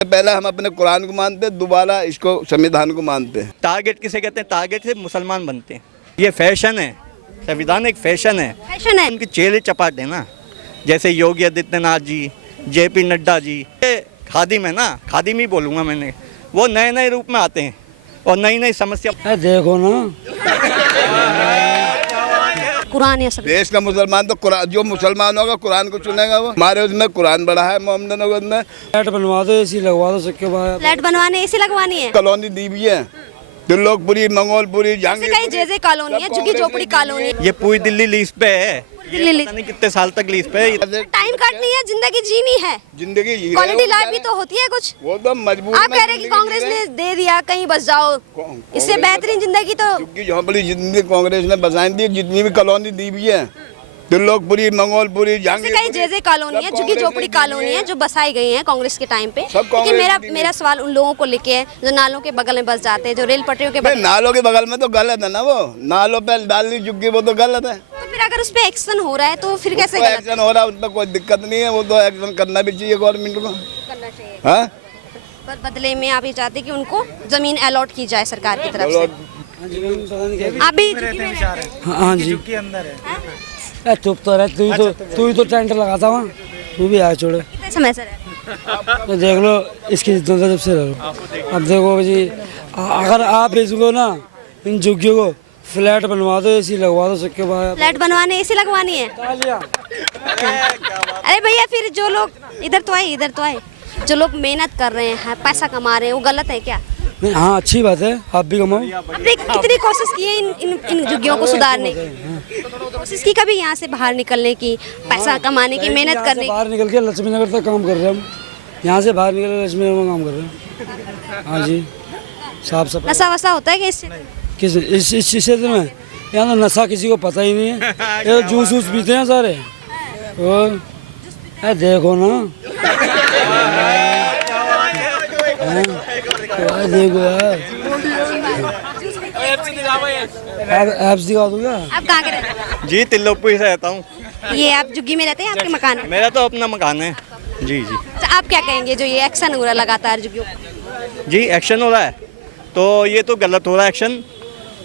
पहले हम अपने कुरान को मानते, दोबारा इसको संविधान को मानते हैं। टारगेट किसे कहते हैं? टारगेट से मुसलमान बनते हैं। ये फैशन है, संविधान एक फैशन है। फैशन है। उनके चेहरे चपाटे ना, जैसे योगी आदित्यनाथ जी, जेपी नड्डा जी, ये खादिम है ना, खादिम ही बोलूँगा मैंने। वो नए नए रूप में आते हैं और नई नई समस्या। देखो ना, कुरान या सब देश का मुसलमान तो कुरान, जो मुसलमान होगा कुरान को चुनेगा। वो हमारे उसमें कुरान बढ़ा है, मोहम्मद नगर में। फ्लैट बनवा दो, एसी लगवा दो सबके बाद। फ्लैट बनवाने एसी लगवानी है। कॉलोनी दी भी है, त्रिलोकपुरी, मंगोलपुरी, जैसे कहीं जैसे कॉलोनी है, झुग्गी झोपड़ी कॉलोनी। ये पूरी दिल्ली लीज पे है, दिल्ली पता नहीं कितने साल तक लीज पे है। टाइम काटनी है, जिंदगी जीनी है, जिंदगी जी क्वालिटी लाइफ भी तो होती है कुछ। वो तो मजबूर आप कह रहे हैं कि कांग्रेस ने दे दिया, कहीं बस जाओ, इससे बेहतरीन जिंदगी तो क्योंकि झोंपड़ी जितनी कांग्रेस ने बसाई दी, जितनी भी कॉलोनी दी भी है, त्रिलोकपुरी, मंगोलपुरी, जैसे कहीं जैसे कॉलोनी है, झुग्गी झोपड़ी कॉलोनी है, जो बसाई गई है कांग्रेस के टाइम पे। लेकिन मेरा सवाल उन लोगों को लेके है जो नालों के बगल में बस जाते हैं, जो रेल पटरियों के बगल। नालों के बगल में तो गलत है ना, वो नालों पे डालनी झुग्गी, वो तो गलत है। तो फिर अगर उस पे एक्शन हो रहा है तो फिर कैसे गलत एक्शन हो रहा है, उस पर कोई दिक्कत नहीं है। वो तो एक्शन करना भी चाहिए गवर्नमेंट को। करना चाहिए? हाँ, पर बदले में आप ये चाहते हैं कि उनको जमीन अलॉट की जाए सरकार की तरफ से। आप भी हाँ जी, चुप तो रह, तू ही तो टेंट लगाता वहाँ, तू भी आ छोड़े। कितने समय से रहते? तो देख लो इसकी जितना जब से रहो। अब देखो जी, अगर आप बेचोगे ना इन झुग्गियों को, फ्लैट बनवा दो, एसी लगवा दो सबके बाद। फ्लैट बनवाने एसी लगवानी है? अरे भैया, फिर जो लोग इधर तो आए, जो लोग मेहनत कर रहे हैं, पैसा कमा रहे हैं, वो गलत है क्या? नहीं, हाँ अच्छी बात है, आप भी कमाओ। आपने कितनी कोशिश की है इन झुग्गियों को सुधारने की? कोशिश की कभी यहाँ से बाहर निकलने की, पैसा कमाने की, मेहनत करने की? बाहर निकल के लक्ष्मी नगर तक काम कर रहे हैं हम, यहाँ से बाहर निकल के लक्ष्मी नगर में काम कर रहे हैं। हाँ जी, साफ सफाई। नशा वसा होता है कि इससे? किस इस क्षेत्र में यहाँ तो नशा किसी को पता ही नहीं है। ये तो जूस वूस पीते हैं सारे। और देखो ना, देखो यार, ऐप्स दिखा दो क्या? आप कहाँ के रहते हैं? जी, त्रिलोकपुरी से रहता हूँ। ये आप झुग्गी में रहते हैं, आपके मकान है? मेरा तो अपना मकान है। जी जी तो आप क्या कहेंगे जो ये एक्शन हो रहा है लगातार झुग्गियों? जी, एक्शन हो रहा है तो ये तो गलत हो रहा है एक्शन।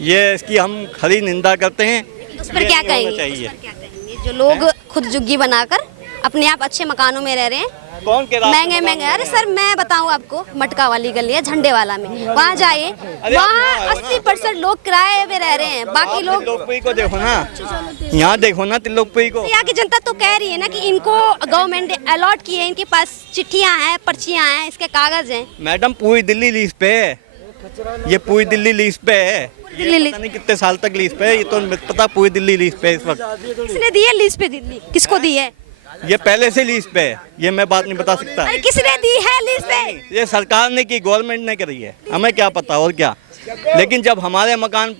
ये इसकी हम खरी निंदा करते हैं। उस पर ये क्या नहीं होना कहेंगे? चाहिए। उस पर क्या कहेंगे जो लोग खुद झुग्गी बनाकर अपने आप अच्छे मकानों में रह रहे हैं, कौन कह रहा है? महंगे? अरे सर, मैं बताऊं आपको, मटका वाली गली है झंडे वाला में, वहाँ जाइए, वहाँ 80% लोग किराए में रह रहे हैं, बाकी लोग। त्रिलोकपुरी को देखो ना, यहाँ देखो ना त्रिलोकपुरी को। यहाँ की जनता तो कह रही है ना कि इनको गवर्नमेंट ने अलॉट किए हैं, इनके पास चिट्ठियाँ हैं, पर्चियाँ हैं, इसके कागज हैं। मैडम, पूरी दिल्ली लीज पे है, ये पूरी दिल्ली लीज पे है। दिल्ली लीज। पता नहीं कितने साल तक लीज पे है, ये तो पता पूरी दिल्ली लीज पे है इस वक्त। किसने दी है लीज पे दिल्ली? किसको दी है? ये पहले से लीज पे है, ये मैं बात नहीं बता सकता। अरे किसने दी है लीज पे? ये सरकार ने की, गवर्नमेंट ने करी है, हमें क्या पता और क्या। लेकिन जब हमारे मकान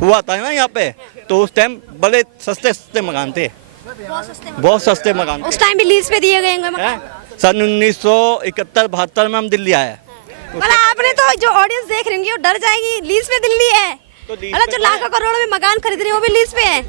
हुआ था ना यहाँ पे, तो उस टाइम बड़े सस्ते मकान थे, बहुत सस्ते मकान थे। उस टाइम भी लीज पे दिए गए होंगे मकान? हैं? सन 1971-72 में हम दिल्ली आए। भला आपने तो, जो ऑडियंस देख रही होंगी वो डर जाएगी, लीज पे दिल्ली है। तो लीज अरे पे जो लाखों करोड़ों में मकान खरीद रहे हैं वो भी लीज पे है।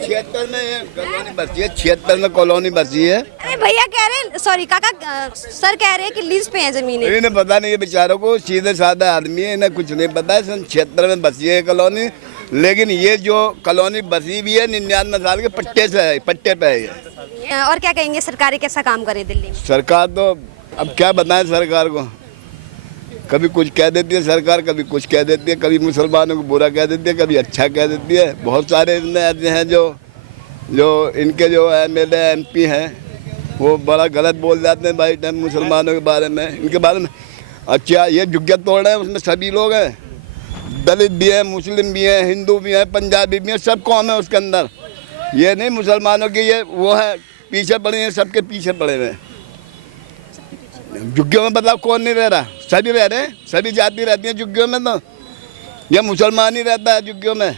76 में कॉलोनी बसी है, 76 में कॉलोनी बसी है। अरे भैया कह रहे हैं, सॉरी काका, सर कह रहे हैं कि लीज पे है जमीनें। इन्हें पता नहीं है बेचारों को, सीधे साधा आदमी है, इन्हें कुछ नहीं पता है। सन 76 में बसी है कॉलोनी, लेकिन ये जो कॉलोनी बसी भी है 99 साल के पट्टे से है, पट्टे पे है ये। और क्या कहेंगे, सरकार कैसा काम करे दिल्ली में? सरकार तो अब क्या बताएं सरकार को, कभी कुछ कह देती है सरकार, कभी कुछ कह देती है, कभी मुसलमानों को बुरा कह देती है, कभी अच्छा कह देती है। बहुत सारे इतने ऐसे हैं जो इनके जो MLA MP हैं, वो बड़ा गलत बोल जाते हैं भाई टाइम मुसलमानों के बारे में, इनके बारे में। अच्छा, ये झुग्गियाँ तोड़ रहे हैं, उसमें सभी लोग हैं, दलित भी हैं, मुस्लिम भी हैं, हिंदू भी हैं, पंजाबी भी हैं, सब कौम है उसके अंदर। ये नहीं मुसलमानों की ये वो है पीछे पड़े हैं, सबके पीछे पड़े हुए हैं। झुग्गियों में बदलाव कौन नहीं रह रहा? सभी रह रहे हैं, सभी जाति रहती है झुग्गियों में। तो ये मुसलमान ही रहता है झुग्गियों में,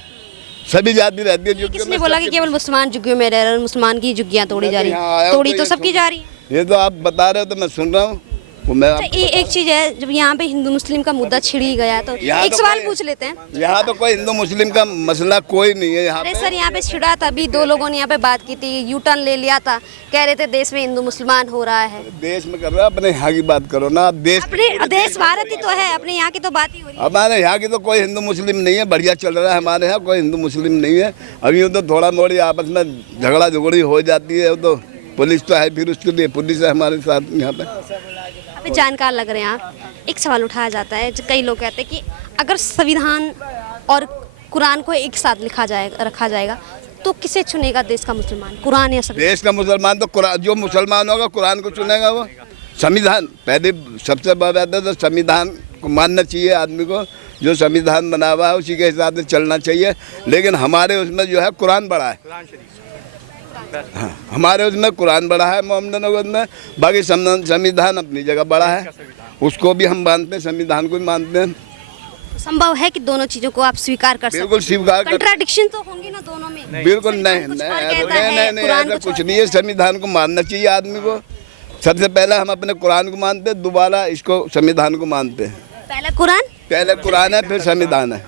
सभी जाति रहती है झुग्गियों में। किसने बोला कि केवल मुसलमान झुग्गियों में रह रहे हैं, मुसलमान की झुग्गियाँ तोड़ी जा रही हैं? तोड़ी तो सबकी जा रही है। ये तो आप बता रहे हो तो मैं सुन रहा हूँ। वो मैं अच्छा, ये एक चीज है, जब यहाँ पे हिंदू मुस्लिम का मुद्दा छिड़ ही गया तो यहाँ एक तो सवाल कोई- पूछ लेते हैं। यहाँ तो कोई हिंदू मुस्लिम का मसला कोई नहीं है यहाँ अरे पे। सर, यहाँ पे छिड़ा था, अभी 2 लोगों ने यहाँ पे बात की थी, यू टर्न ले लिया था, कह रहे थे देश में हिंदू मुसलमान हो रहा है। देश में कर रहा है, अपने यहाँ की बात करो ना। देश अपने देश भारत ही तो है, अपने यहाँ की तो बात ही हो रही है। हमारे यहाँ की तो कोई हिंदू मुस्लिम नहीं है, बढ़िया चल रहा है हमारे यहाँ, कोई हिंदू मुस्लिम नहीं है। अभी तो थोड़ा मोड़ी आपस में झगड़ा झगड़ी हो जाती है, तो पुलिस तो है, फिर उसके लिए पुलिस है हमारे साथ यहाँ पे। अभी जानकार लग रहे हैं आप। एक सवाल उठाया जाता है, जो कई लोग कहते हैं कि अगर संविधान और कुरान को एक साथ रखा जाएगा तो किसे चुनेगा देश का मुसलमान, कुरान या संविधान? देश का मुसलमान तो कुरान, जो मुसलमान होगा कुरान को चुनेगा वो। संविधान पहले सबसे बड़ा बात है, तो संविधान को मानना चाहिए आदमी को। जो संविधान बना हुआ है उसी के हिसाब से चलना चाहिए। लेकिन हमारे उसमें जो है कुरान बड़ा है, हाँ, हमारे उसमें कुरान बड़ा है मोहम्मद में। बाकी संविधान अपनी जगह बड़ा है, उसको भी हम मानते हैं, संविधान को भी मानते हैं। संभव है कि दोनों चीजों को आप स्वीकार कर सकते? बिल्कुल स्वीकार कर, कंट्राडिक्शन तो होंगे ना दोनों में? बिल्कुल नहीं कुछ नहीं और ऐसा कहता है, नहीं कुरान ऐसा कुछ कुछ और नहीं है। संविधान को मानना चाहिए आदमी को। सबसे पहले हम अपने कुरान को मानते हैं, दोबारा इसको संविधान को मानते हैं। पहला कुरान, पहले कुरान है, फिर संविधान है।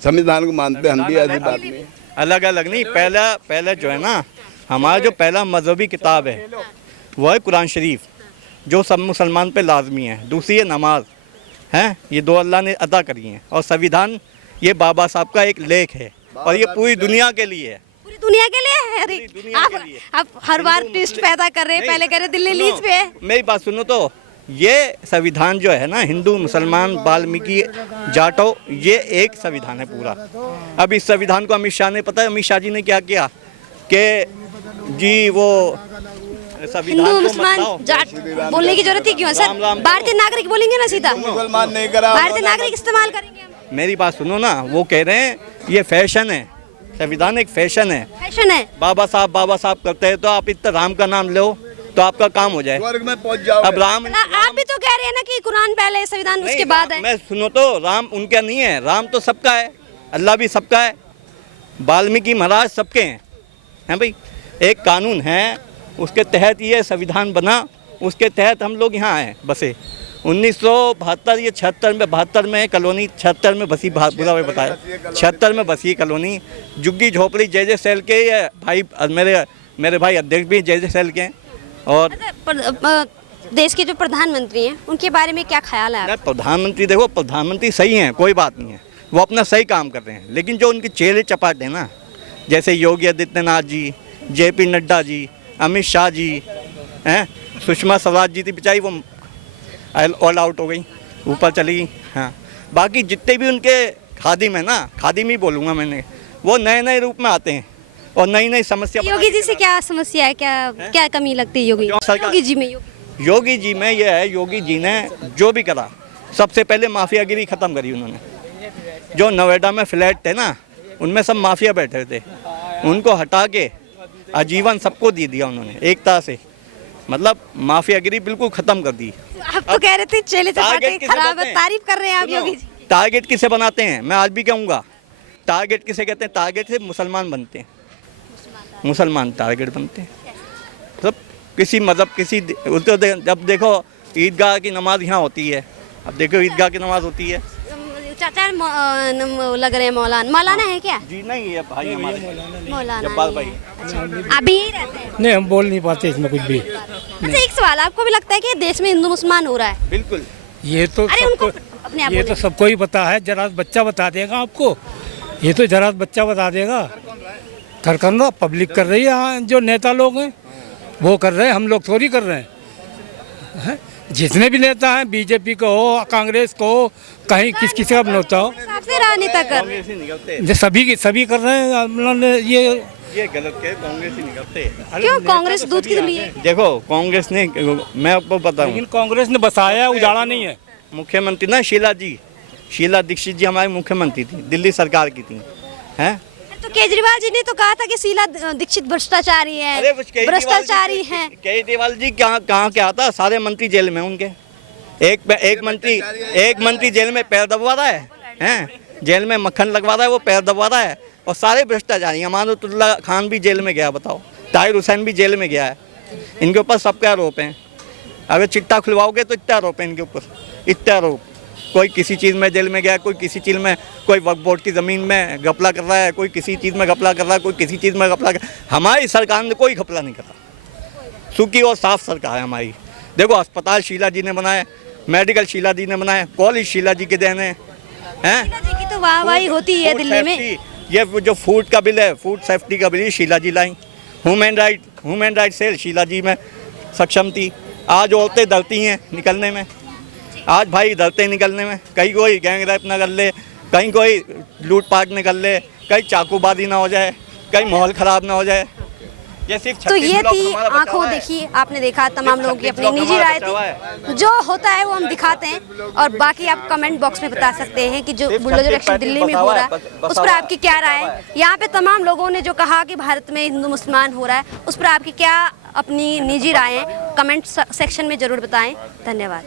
संविधान को मानते हैं हम भी, ऐसी बात नहीं। अलग अलग नहीं, पहला जो है ना, हमारा जो पहला मजहबी किताब है वो है कुरान शरीफ, जो सब मुसलमान पे लाजमी है। दूसरी है नमाज, हैं, ये 2 अल्लाह ने अदा करी हैं। और संविधान ये बाबा साहब का एक लेख है, और ये पूरी दुनिया के लिए है। पूरी दुनिया के लिए है? अरे पूरी दुनिया के लिए। आप हर बार ट्विस्ट पैदा कर रहे हैं। पहले कह रहे दिल्ली सुनो, लीज पे है। मेरी बात सुनो तो, ये संविधान जो है ना, हिंदू मुसलमान वाल्मीकि जाटो, ये एक संविधान है पूरा। अब इस संविधान को अमित शाह ने, पता है अमित शाह जी ने क्या किया कि जी वो संविधान हिंदू को मुसलमान मतलब जाट बोलने की जरूरत ही क्यों है सर? राम राम भारतीय नागरिक बोलेंगे ना सीधा, मुसलमान नहीं करा, भारतीय नागरिक इस्तेमाल करेंगे हम। मेरी बात सुनो ना, वो कह रहे हैं ये फैशन है, संविधान एक फैशन है। फैशन है। बाबा साहब करते हैं, तो आप इतना राम का नाम लो तो आपका काम हो जाए। स्वर्ग में पहुंच जाओ। अब राम, आप भी तो कह रहे हैं ना कि कुरान पहले, संविधान उसके बाद है। मैं सुनो तो, राम उनका नहीं है, राम तो सबका है, अल्लाह भी सबका है, वाल्मीकि महाराज सबके हैं भाई। एक कानून है, उसके तहत ये संविधान बना, उसके तहत हम लोग यहाँ आए बसे। 1972 या 72 में कॉलोनी 76 में बसी, पूरा में बताया 76 में बसी कॉलोनी, झुग्गी झोपड़ी जय सेल के ये भाई, मेरे भाई अध्यक्ष भी जय सेल के हैं। और देश के जो प्रधानमंत्री हैं उनके बारे में क्या ख्याल है? प्रधानमंत्री, देखो प्रधानमंत्री सही हैं, कोई बात नहीं है, वो अपना सही काम कर रहे हैं। लेकिन जो उनके चेहरे चपाट हैं ना, जैसे योगी आदित्यनाथ जी, JP नड्डा जी, अमित शाह जी हैं, सुषमा स्वराज जी थी बेचारी, वो ऑल आउट हो गई, ऊपर चली गई। हाँ, बाकी जितने भी उनके खादिम है ना, खादिम ही बोलूँगा मैंने, वो नए नए रूप में आते हैं और नई नई समस्या। योगी जी से क्या समस्या है, क्या कमी लगती है योगी जी में? योगी जी में यह है, योगी जी ने जो भी करा, सबसे पहले माफियागिरी ख़त्म करी उन्होंने। जो नोएडा में फ्लैट थे ना, उनमें सब माफिया बैठे थे, उनको हटा के आजीवन सबको दे दिया उन्होंने, एक तरह से, मतलब माफियागिरी बिल्कुल ख़त्म कर दी। आप तो कह रहे थे चेले चपाटे खराब है, तारीफ कर रहे हैं आप योगी जी। टारगेट किसे बनाते हैं, मैं आज भी कहूँगा, टारगेट किसे कहते हैं? टारगेट से मुसलमान बनते हैं, मुसलमान टारगेट बनते हैं। सब किसी मज़हब, किसी जब देखो ईदगाह की नमाज यहाँ होती है, अब देखो ईदगाह की नमाज होती है। चाचा लग रहे हैं मौलाना है क्या? जी नहीं, ये भाई हमारे मौलाना जब्बार भाई। अभी यही रहते हैं? नहीं, हम बोल नहीं पाते इसमें कुछ भी। अच्छा, एक सवाल, आपको भी लगता है कि देश में हिंदू मुसलमान हो रहा है? बिल्कुल, ये तो अरे उनको सबको, अपने आप ये तो सबको ही पता है। जरा बच्चा बता देगा आपको, ये तो जरा बच्चा बता देगा। कर लो, पब्लिक कर रही है, यहाँ जो नेता लोग हैं वो कर रहे हैं, हम लोग थोड़ी कर रहे हैं। जितने भी नेता हैं, बीजेपी को हो, कांग्रेस को हो, कहीं किसी का भी नेता हो, सबसे राजनेता कर कांग्रेस ही निकलते, जो सभी कर रहे हैं। उन्होंने ये गलत है, कांग्रेस ही निकलते। क्यों? कांग्रेस दूध की दली है। देखो कांग्रेस ने, मैं आपको बताऊं, लेकिन कांग्रेस ने बसाया है, उजाड़ा नहीं है। मुख्यमंत्री ना शीला दीक्षित जी हमारी मुख्यमंत्री थी, दिल्ली सरकार की थी, हैं। तो केजरीवाल जी ने तो कहा था कि शीला दीक्षित भ्रष्टाचारी है, भ्रष्टाचारी है। केजरीवाल जी कहाँ क्या था? सारे मंत्री जेल में उनके, एक मंत्री जेल में पैर दबवा रहा है, जेल में मक्खन लगवा रहा है, वो पैर दबवा रहा है, और सारे भ्रष्टाचारी। अमानुल्लाह खान भी जेल में गया, बताओ, ताहिर हुसैन भी जेल में गया है, इनके ऊपर सबका आरोप है। अगर चिट्टा खुलवाओगे तो इतने आरोप है इनके ऊपर, इतने आरोप। कोई किसी चीज़ में जेल में गया, कोई किसी चीज़ में, कोई वक्फ बोर्ड की ज़मीन में घपला कर रहा है, कोई किसी चीज़ में घपला कर रहा है, कोई किसी चीज़ में घपला कर। हमारी सरकार ने कोई घपला नहीं करा, सूखी और साफ सरकार है हमारी। देखो अस्पताल शीला जी ने बनाए, मेडिकल शीला जी ने बनाए, कॉलेज शीला जी के देने हैं। शीला जी की तो वाहवाही होती है दिल्ली में। ये जो फूड का बिल है, फूड सेफ्टी का बिल, ये शीला जी लाई। ह्यूमन राइट सेल शीला जी में सक्षम थी। आज औरतें डरती हैं निकलने में, आज भाई डरते निकलने में। कहीं कोई गैंग रेप न कर ले, कहीं कोई लूटपाट न कर ले, कहीं चाकूबाजी ना हो जाए, कहीं माहौल ख़राब ना हो जाए। ये सिर्फ तो ये थी आंखों देखी, आपने देखा तमाम लोगों की अपनी निजी राय थी। जो होता है वो हम दिखाते हैं, और बाकी आप कमेंट बॉक्स में बता सकते हैं कि जो बुलडोजर एक्शन दिल्ली में हो रहा है उस पर आपकी क्या राय है। यहाँ पे तमाम लोगों ने जो कहा कि भारत में हिंदू मुसलमान हो रहा है, उस पर आपकी क्या अपनी निजी राय है, कमेंट सेक्शन में ज़रूर बताएं। धन्यवाद।